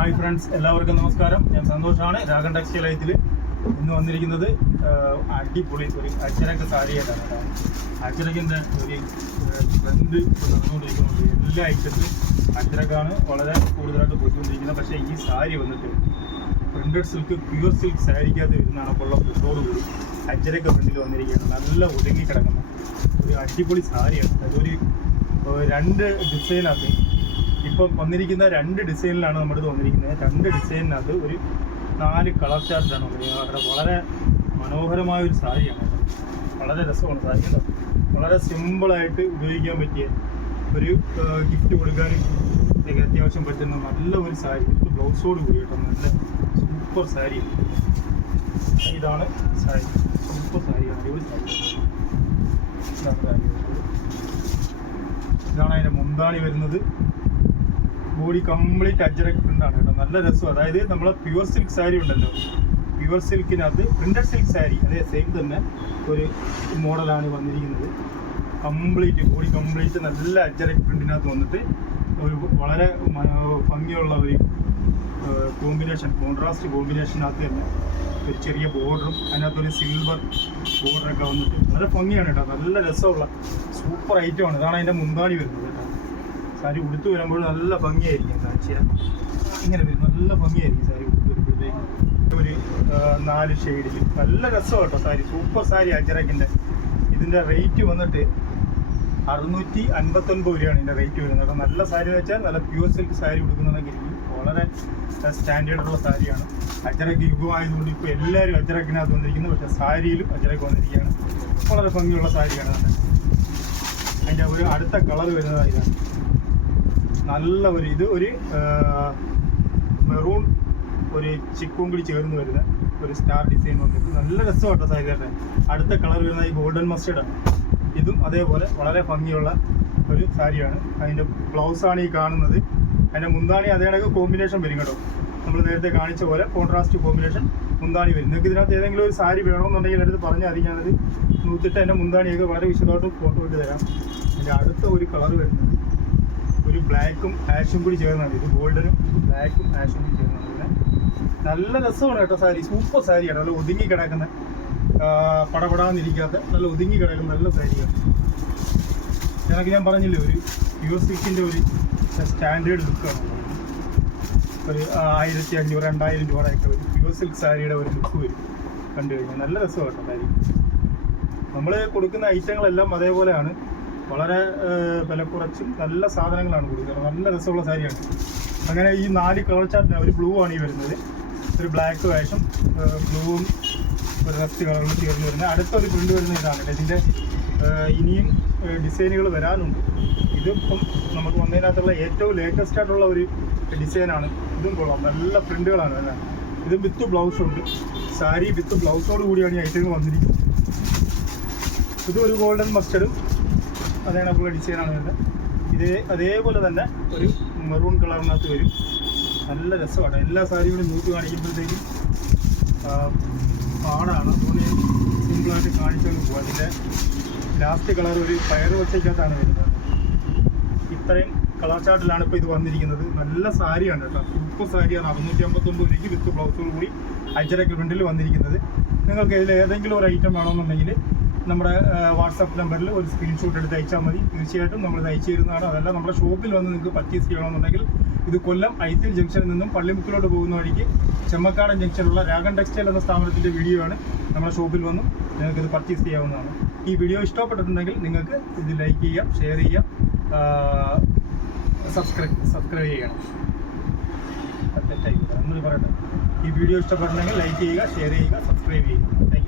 Hi friends എല്ലാവർക്കും നമസ്കാരം. ഞാൻ സന്തോഷാണ്. രാഗൻ ടെക്സ്റ്റൈൽ ഐത്തിൽ ഇന്ന് വന്നിരിക്കുന്നത് അടിപൊളി ഒരു അച്ചരക്ക സാരിയായിട്ടാണ് അച്ചരക്കിന്റെ ഒരു ട്രെൻഡ് നടന്നുകൊണ്ടിരിക്കുന്നുണ്ട് എല്ലാ ഐറ്റത്തിലും അച്ചരക്കാണ് വളരെ കൂടുതലായിട്ട് പോയിക്കൊണ്ടിരിക്കുന്നത്. പക്ഷേ ഈ സാരി വന്നിട്ട് പ്രിന്റഡ് സിൽക്ക് പ്യുവർ സിൽക്ക് സാരിക്കകത്ത് വരുന്നതാണ് അപ്പോൾ ഉള്ള ഫുഡോട് കൂടി. അച്ചരക്ക ഫ്രണ്ടിൽ വന്നിരിക്കുകയാണ്. നല്ല ഒതുങ്ങി കിടക്കുന്ന ഒരു അടിപൊളി സാരിയാണ്. അതൊരു രണ്ട് ഡിസൈനകത്ത് ഇപ്പം വന്നിരിക്കുന്ന രണ്ട് ഡിസൈനിലാണ് നമ്മുടെ വന്നിരിക്കുന്നത്. രണ്ട് ഡിസൈനിനകത്ത് ഒരു നാല് കളർ ചാർട്ടാണ് വന്നിരിക്കുന്നത്. വളരെ മനോഹരമായ ഒരു സാരിയാണ് വളരെ രസമാണ് സാരി കേട്ടോ വളരെ സിമ്പിളായിട്ട് ഉപയോഗിക്കാൻ പറ്റിയ ഒരു ഗിഫ്റ്റ് കൊടുക്കാനും അത്യാവശ്യം പറ്റുന്ന നല്ല ഒരു സാരി. വിത്ത് ബ്ലൗസോട് കൂടി കേട്ടോ. നല്ല സൂപ്പർ സാരി ഇതാണ് സാരി. സൂപ്പർ സാരി അടിപൊളി സാരി. ഇതാണ് അതിന്റെ മുന്താണി വരുന്നത്. ബോഡി കംപ്ലീറ്റ് അജറക് പ്രിന്റാണ് കേട്ടോ. നല്ല രസം. അതായത് നമ്മളെ പ്യുവർ സിൽക്ക് സാരി ഉണ്ടല്ലോ. പ്യുവർ സിൽക്കിനകത്ത് പ്രിന്റഡ് സിൽക്ക് സാരി അതേ സെയിം തന്നെ ഒരു മോഡലാണ് വന്നിരിക്കുന്നത്. കംപ്ലീറ്റ് ബോഡി കംപ്ലീറ്റ് നല്ല അജറക് പ്രിന്റിനകത്ത് വന്നിട്ട് ഒരു വളരെ ഭംഗിയുള്ള ഒരു കോമ്പിനേഷൻ കോൺട്രാസ്റ്റ് കോമ്പിനേഷനകത്ത് തന്നെ ഒരു ചെറിയ ബോർഡറും അതിനകത്തൊരു സിൽവർ ബോർഡറൊക്കെ വന്നിട്ട് വളരെ ഭംഗിയാണ് കേട്ടോ. നല്ല രസമുള്ള സൂപ്പർ ഐറ്റമാണ് ഇതാണ് അതിന്റെ മുന്താണി വരുന്നത് കേട്ടോ. സാരി ഉടുത്ത് വരുമ്പോൾ നല്ല ഭംഗിയായിരിക്കും കാഴ്ച. ഇങ്ങനെ വരും നല്ല ഭംഗിയായിരിക്കും സാരി ഉടുത്ത് വരുമ്പോഴത്തേക്ക്. ഒരു നാല് ഷെയ്ഡിൽ നല്ല രസമാണ് കേട്ടോ സാരി. സൂപ്പർ സാരി അജറക്കിന്റെ ഇതിന്റെ റേറ്റ് വന്നിട്ട് അറുന്നൂറ്റി അൻപത്തൊൻപത് രൂപയാണ് ഇതിന്റെ റേറ്റ് വരുന്നത്. അപ്പോൾ നല്ല സാരി വെച്ചാൽ നല്ല പ്യൂർ സിൽക്ക് സാരി ഉടുക്കുന്നുണ്ടെങ്കിൽ വളരെ സ്റ്റാൻഡേർഡ് ഉള്ള സാരിയാണ്. അജറക്ക് യുഗമായതുകൊണ്ട് ഇപ്പോൾ എല്ലാവരും അജറക്കിനകത്ത് വന്നിരിക്കുന്നു. പക്ഷേ സാരിയിലും അജറക്ക് വന്നിരിക്കുകയാണ്. വളരെ ഭംഗിയുള്ള സാരിയാണ് അതിന്റെ ഒരു അടുത്ത കളർ വരുന്നത് നല്ല ഒരു ഇത് ഒരു മെറൂൺ ഒരു ചിക്കും കൂടി ചേർന്ന് വരുന്ന ഒരു സ്റ്റാർ ഡിസൈൻ വന്നിട്ട് നല്ല രസമാട്ടോ സാരി തന്നെ അടുത്ത കളർ വരുന്ന ഈ ഗോൾഡൻ മസ്റ്റേഡ് ആണ് ഇതും അതേപോലെ വളരെ ഭംഗിയുള്ള ഒരു സാരിയാണ്. അതിന്റെ ബ്ലൗസാണ് ഈ കാണുന്നത്. അതിന്റെ മുന്താണി അതേ കോമ്പിനേഷൻ വരും കേട്ടോ. നമ്മൾ നേരത്തെ കാണിച്ച പോലെ കോൺട്രാസ്റ്റ് കോമ്പിനേഷൻ മുന്താണി വരും. നിങ്ങൾക്ക് ഇതിനകത്ത് ഏതെങ്കിലും ഒരു സാരി വേണമെന്നുണ്ടെങ്കിൽ എടുത്ത് പറഞ്ഞാൽ മതി. ഞാനത് നൂറ്റിട്ട് എന്റെ മുന്താണിയൊക്കെ വളരെ വിശദമായിട്ട് ഫോട്ടോ ഇട്ട് തരാം. അതിന്റെ അടുത്ത ഒരു കളർ വരുന്നത് ഒരു ബ്ലാക്കും ആഷും കൂടി ചേർന്നാണ്. ഇത് ഗോൾഡനും ബ്ലാക്കും ആഷും കൂടി ചേർന്നാണ്. നല്ല രസമാണ് കേട്ടോ സാരി. സൂപ്പർ സാരിയാണ് നല്ല ഒതുങ്ങി കിടക്കുന്ന പടപടാന്നിരിക്കാത്ത നല്ല ഒതുങ്ങി കിടക്കുന്ന നല്ല സാരിയാണ് ഞാനൊക്കെ ഞാൻ പറഞ്ഞില്ലേ ഒരു പ്യൂർ സിൽക്കിന്റെ ഒരു സ്റ്റാൻഡേർഡ് ലുക്കാണ് ഒരു ആയിരത്തി അഞ്ഞൂറ് രണ്ടായിരം രൂപയുടെയൊക്കെ ഒരു പ്യൂർ സിൽക്ക് സാരിയുടെ ഒരു ലുക്ക് വരും. കണ്ടു കഴിഞ്ഞാൽ. നല്ല രസമാണ് സാരി. നമ്മൾ കൊടുക്കുന്ന ഐറ്റങ്ങളെല്ലാം അതേപോലെയാണ്. വളരെ വില കുറച്ച് നല്ല സാധനങ്ങളാണ് കൊടുക്കുന്നത്. നല്ല രസമുള്ള സാരിയാണ്. അങ്ങനെ ഈ നാല് കളർ ചാർട്ടിന് ഒരു ബ്ലൂ ആണ് ഈ വരുന്നത്. ഒരു ബ്ലാക്ക് വേഷം ബ്ലൂവും ഒരു റസ്റ്റ് കളറും ചേർന്ന് വരുന്നത്. അടുത്തൊരു പ്രിന്റ് വരുന്ന ഇതാണ്. ഇതിന്റെ ഇനിയും ഡിസൈനുകൾ വരാനുണ്ട്. ഇതിപ്പം നമുക്ക് വന്നതിനകത്തുള്ള ഏറ്റവും ലേറ്റസ്റ്റ് ആയിട്ടുള്ള ഒരു ഡിസൈനാണ് ഇതും കൊള്ളാം. നല്ല പ്രിന്റുകളാണ് വരുന്നത് ഇതും വിത്ത് ബ്ലൗസ് ഉണ്ട്. സാരി വിത്ത് ബ്ലൗസോട് കൂടിയാണ് ഈ ഐറ്റങ്ങൾ വന്നിരിക്കുന്നത്. ഇതും ഒരു ഗോൾഡൻ മസ്റ്റർഡും അതേ കണക്കുള്ള ഡിസൈനാണ് വരുന്നത്. ഇതേ അതേപോലെ തന്നെ ഒരു മെറൂൺ കളറിനകത്ത് വരും. നല്ല രസമാണ്. എല്ലാ സാരികളും നോക്കി കാണിക്കുമ്പോഴത്തേക്കും പാടാണ്. അതുകൊണ്ട് സിമ്പിളായിട്ട് കാണിച്ചുകൊണ്ട് പോകും അതിന്റെ ലാസ്റ്റ് കളർ ഒരു പയർ വച്ചയ്ക്കകത്താണ് വരുന്നത്. ഇത്രയും കളർ ചാർട്ടിലാണ് ഇപ്പോൾ ഇത് വന്നിരിക്കുന്നത്. നല്ല സാരിയാണ് കേട്ടോ. സൂപ്പർ സാരിയാണ്. അറുന്നൂറ്റി അമ്പത്തൊമ്പത് രൂപയ്ക്ക് വിത്ത് ബ്ലൗസോട് കൂടി അഞ്ചരക്ക് പ്രിന്റിൽ വന്നിരിക്കുന്നത്. നിങ്ങൾക്ക് ഇതിൽ ഏതെങ്കിലും ഒരു ഐറ്റം വേണമെന്നുണ്ടെങ്കിൽ നമ്മുടെ വാട്സാപ്പ് നമ്പറിൽ ഒരു സ്ക്രീൻഷോട്ട് എടുത്ത് അയച്ചാൽ മതി. തീർച്ചയായിട്ടും നമ്മൾ അയച്ചു തരുന്നതാണ് അതല്ല നമ്മുടെ ഷോപ്പിൽ വന്ന് നിങ്ങൾക്ക് പർച്ചേസ് ചെയ്യണമെന്നുണ്ടെങ്കിൽ ഇത് കൊല്ലം ഐത്തിൽ ജംഗ്ഷനിൽ നിന്നും പള്ളിമുക്കിലോട്ട് പോകുന്ന വഴിക്ക് ചെമ്മക്കാടൻ ജംഗ്ഷനിലുള്ള രാഗൻ ടെക്സ്റ്റൈൽ എന്ന സ്ഥാപനത്തിന്റെ വീഡിയോ ആണ് നമ്മുടെ ഷോപ്പിൽ വന്നും. നിങ്ങൾക്ക് ഇത് പർച്ചേസ് ചെയ്യാവുന്നതാണ്. ഈ വീഡിയോ ഇഷ്ടപ്പെട്ടിട്ടുണ്ടെങ്കിൽ നിങ്ങൾക്ക് ഇത് ലൈക്ക് ചെയ്യാം ഷെയർ ചെയ്യാം സബ്സ്ക്രൈബ് സബ്സ്ക്രൈബ് ചെയ്യണം. തെറ്റായി നമ്മൾ പറയട്ടെ. ഈ വീഡിയോ ഇഷ്ടപ്പെട്ടുണ്ടെങ്കിൽ ലൈക്ക് ചെയ്യുക ഷെയർ ചെയ്യുക സബ്സ്ക്രൈബ് ചെയ്യുക.